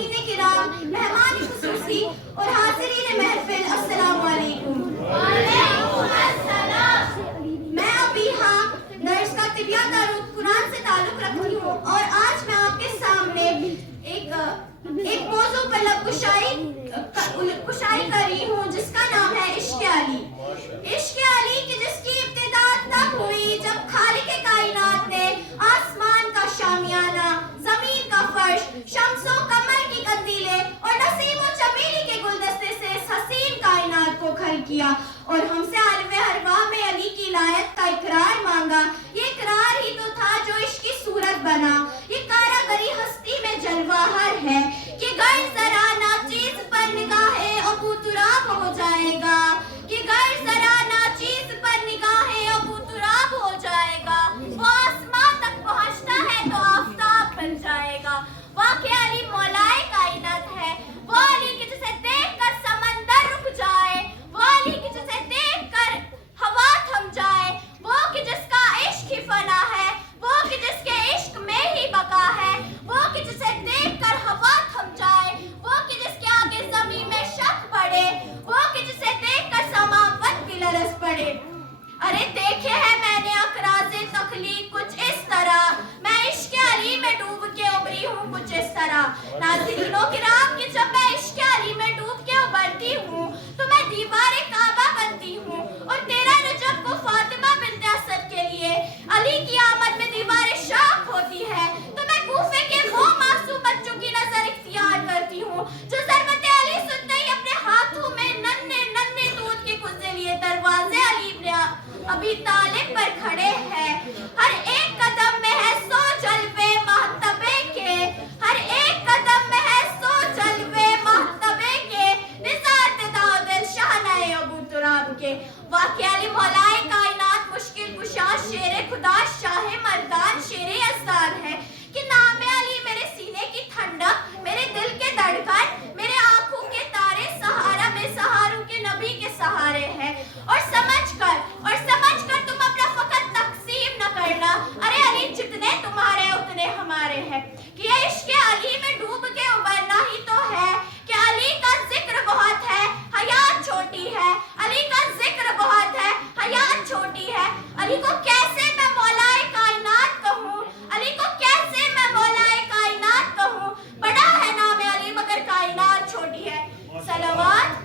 सामीन किराम, मेहमान खुसूसी और हाज़रीन महफिल, अस्सलामु अलैकुम। मैं अबीहा नर्स का तिबिया तारुफ कुरान से ताल्लुक रखती हूँ और आज मैं आपके सामने एक मौजू पर कुशाई कर रही हूँ जिसका नाम है इश्क़ अली। इश्क़ अली की जिसकी इब्तिदा तब हुई जब खालिक कायनात ने आसमान का शामियाना, जमीन का फर्श, शम्सो कमर की कंदीलें और नसीमो चमेली के गुलदस्ते से इस हसीन कायनात को खल किया और हमसे आलिम हरवाह में अली की इलायत का इकरार मांगा। ये इकरार ही तो था जो इश्क़ की सूरत बना। ये कारागरी हस्ती में जलवाहर है कि गर जरा नाचीज पर निगाहे अबू तुराब हो जाएगा, कि गर जरा नाचीज पर निगाहे अबू तुराब हो जाएगा। वो आसमां तक पहुंचता है तो आफताब बन जाएगा। वाक़ई अली मौलाए कायनात है, वो अली की जिसे देखकर समंदर रुक जाए, वो अली की जिसे देखकर हवा थम जाए, वो कि जिसका इश्क ही फना है, वो कि जिसके इश्क में ही बका है, वो कि जिसे देखकर हवा थम जाए, वो कि जिसके आगे ज़मीन में शक पड़े, वो कि जिसे देखकर समावत की लरज़ पड़े। अरे देखे है मैंने अकराज़े तख्लीक कुछ इस तरह, मैं इश्क़ अली में डूब के उभरी हूँ कुछ इस तरह। नाज़रीनों किराम कि जब मैं इश्क़ अली में डूब के उभरती हूँ तो मैं दीवारे काबा बनती हूँ और 13 रजब को फातिमा बिन्त असद के लिए अली की आमद में दीवारे शाख होती है तो मैं कूफे के वो मासूम बच्चों की नजर इख्तियार करती हूँ जो ज़रबत अली सुनते ही अपने हाथों में नन्हे नन्हे दूध के कुज़े लिए दरवाजे अली इब्न अबी तालिब पर खड़े हैं। हर एक कदम में है 100 जलवे महतबे के, हर एक कदम में है 100 जलवे महतबे के, निसार दिल शाहनाए अबू तुराब के। वाक़ई अली मौलाए कायनात मुश्किल कुशा शेरे खुदा शाहे मर्दान शेरे यज़दार है कि नाम अली मेरे सीने की ठंडक, मेरे दिल के धड़कन, मेरे आंखों के तारे, सहारा में सहारों के नबी के सहारे हैं। और समझ कर तुम अपना फकत तकसीम न करना, अरे अली जितने तुम्हारे उतने हमारे हैं। कि ये इश्क़ अली में डूब के उबरना ही तो है कि अली का जिक्र बहुत है, हयात छोटी है, अली का जिक्र बहुत है, हयात छोटी है। अली को कैसे मैं मौलाए कायनात कहूँ, अली को कैसे मैं मौलाए कायनात कहूँ, बड़ा है नाम अली मगर कायनात छोटी है। सलावत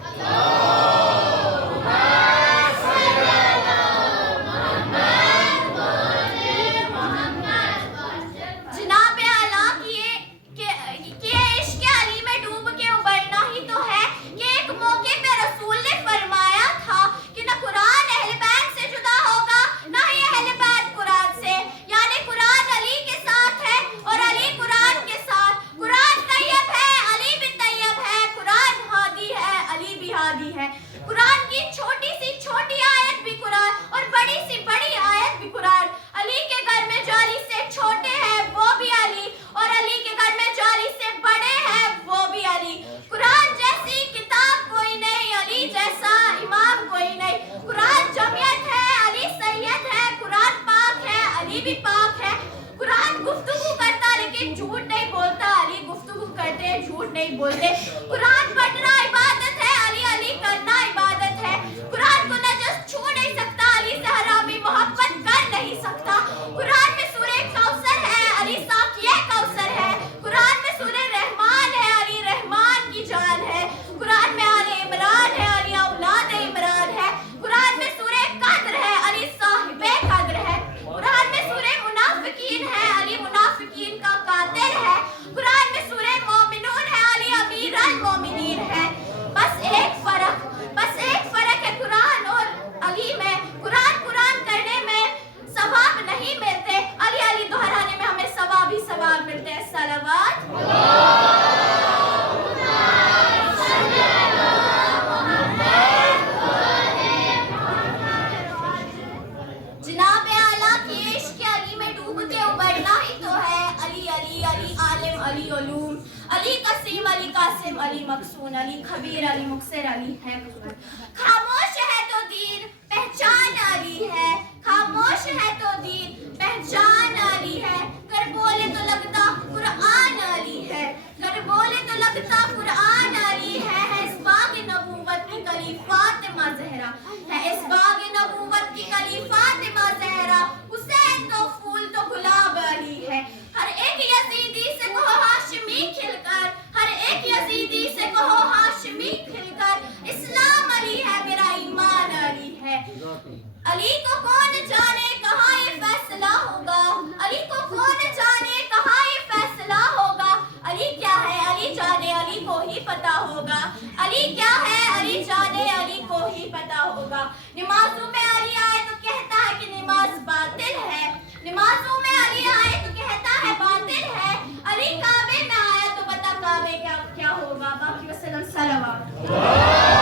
है। कुरान की छोटी सी छोटी आयत भी कुरान और बड़ी सी बड़ी आयत भी कुरान। अली के घर में जो अली से छोटे हैं वो भी अली और अली के घर में जो अली से बड़े हैं वो भी अली। कुरान जैसी किताब कोई नहीं, अली जैसा इमाम कोई नहीं। कुरान जमियत है, अली सैयद है। कुरान पाक है, अली भी पाक है। कुरान गुफ्तगू करता लेकिन झूठ नहीं बोलता, अली गुफ्तगू करते झूठ नहीं बोलते। कुरान पढ़ना इबादत है, अली करना इबादत है। कुरान को नजस छू नहीं सकता, अली से हरामी मोहब्बत कर नहीं सकता। कुरान में सूरे कौसर है, अली साकिए कौसर है। कुरान में सूरे रहमान है, अली रहमान की जान है। कुरान में आले इमरान है, अली औलाद इमरान है। कुरान में सूरे कद्र है, अली साहिबे कद्र है। कुरान में सूरे मुनाफिकीन है, अली मुनाफिकीन का कातिल है। कुरान में सूरे मोमिनून है, अली अमीरुल मोमिनीन है। बस एक फर्क है कुरान और अली में। कुरान करने में सवाब नहीं मिलते, अली दोहराने में हमें सवाब ही सवाब मिलते हैं। सलावत जनाब आला की इश्क़ अली में डूब के उबरना ही तो है। अली अली अली आलिम, अली उलूम, अली कसीम, अली कासिम, अली मकसून, अली खबीर, अली मुक्सिर, अली है। खामोश है तो दीन पहचान अली है, खामोश है तो दीन पहचान अली है। कर बोले तो लगता कुरान अली है, कर बोले तो लगता زہرا ہے اس باغ نبوت کی کلی فاطمہ زہرا حسین تو پھول تو گلاب علی ہے ہر ایک یزیدی سے کہو ہاشمی کھل کر ہر ایک یزیدی سے کہو ہاشمی کھل کر اسلام علی ہے میرا ایمان علی ہے علی کو کون جانے کہاں یہ فیصلہ ہوگا علی کو کون جانے کہاں یہ فیصلہ ہوگا علی کیا ہے علی جانے علی کو ہی پتا ہوگا علی کیا ہے علی جانے علی کو ہی پتا ہوگا نمازوں میں علی آئے تو کہتا ہے کہ نماز باطل ہے نمازوں میں علی آئے تو کہتا ہے باطل ہے علی کعبے میں آیا تو بتا کعبے کیا ہوگا باقی وسلم صلوات